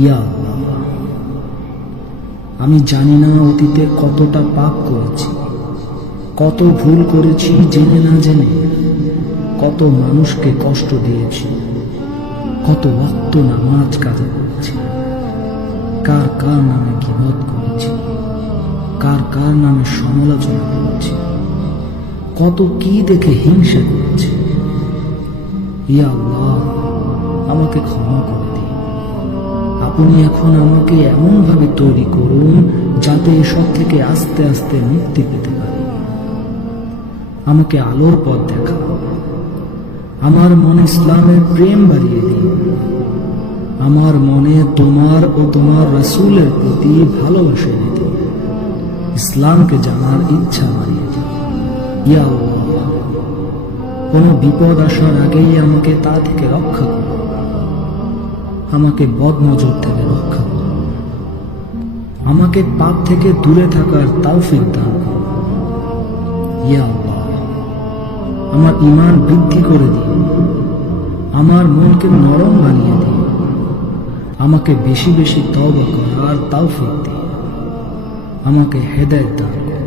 ইয়া আল্লাহ, আমি জানি না অতীতে কতটা পাপ করেছি, কত ভুল করেছি জেনে না জেনে, কত মানুষকে কষ্ট দিয়েছি, কত ওয়াক্ত নামাজ কাজা করেছি, কার কার নামে গীবত করেছি, কার কার নামে সমালোচনা করেছি, কত কি দেখে হিংসা করেছি। ইয়া আল্লাহ, আমাকে ক্ষমা করে দিন। আপনি এখন আমাকে এমন ভাবে তৈরি করুন যাতে এসব থেকে আস্তে আস্তে মুক্তি পেতে পারি। আমাকে আলোর পথ দেখান, আমার মনে ইসলামের প্রেম বাড়িয়ে দিন, আমার মনে তোমার ও তোমার রাসূলের প্রতি ভালোবাসা এনে দিন, ইসলামকে জানার ইচ্ছা বাড়িয়ে দিন। ইয়া আল্লাহ, কোনো বিপদ আসার আগেই আমাকে তা থেকে রক্ষা করুন, আমাকে বদনজর থেকে রক্ষা করুন, আমাকে পাপ থেকে দূরে থাকার তৌফিক দান করুন। ইয়া আল্লাহ, আমার ঈমান বৃদ্ধি করে দিন, আমার মনকে নরম বানিয়ে দিন, আমাকে বেশি বেশি তওবা করার তৌফিক দিন, আমাকে হেদায়েত দান করুন।